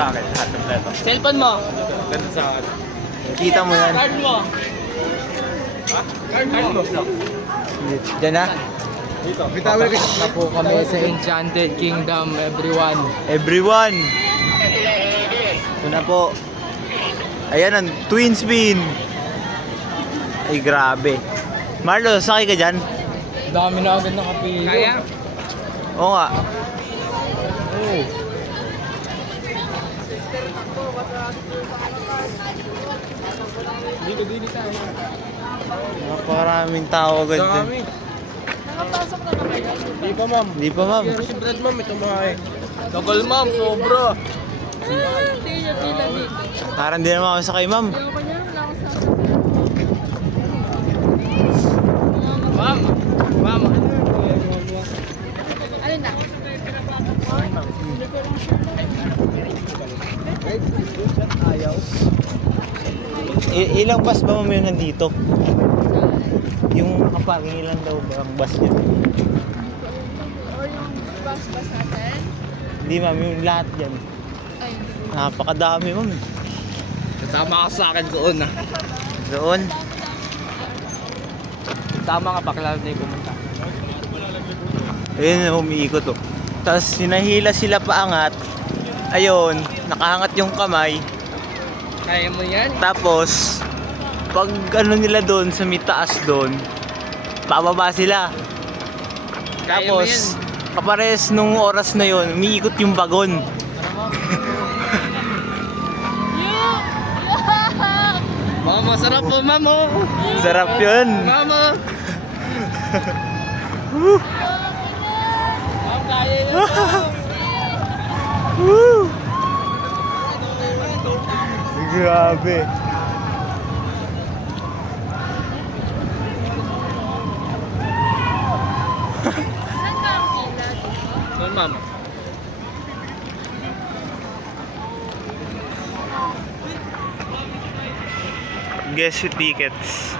sa akin, lahat ng plato. Cellphone mo. Ganun sa akin. Kita mo yan. Card mo. Ha? Card mo. Diyan na. Dito. Papasok na po kami sa Enchanted Kingdom, everyone. Everyone. Ito na po. Ayan ang twin spin. Ay grabe. Marlo, sakay ka dyan? Dami na agad nakapilo. Kaya? Oo nga. Oo. Dito tayo. Napakaraming tao agad dun. Dami. Di pa ma'am. Di pa ma'am. Si Brad ma'am, ito mga Tagal ma'am, sobra. Hindi niya pila dito. Parang di naman ako sakay ma'am. Ayoko niya naman ako sa... Ma'am, ma'am. Alin na? Ilang bus ba ma'am yung nandito? Yung nakaparking ilang daw ba ang bus niya? Or yung bus natin? Hindi ma'am, yung lahat dyan. Ay, hindi. Napakadami ma'am. Kasama ka sa akin doon ah. Doon. Tama nga pa, klaro na yung pumunta. Ayun, umiikot oh. Tapos sinahila sila paangat. Ayun, nakahangat yung kamay. Kaya mo yan? Tapos, pag ano nila doon sa may taas doon, bababa sila. Kaya mo Tapos, kapares nung oras na yon, umiikot yung bagon. Mama, sarap po, mama. Sarap yun. Mama. Woo! Ma'am, kaya yun. ma'am. Woo! Grabe. Saan ba ang pila dito? Saan, ma'am? Guess your tickets.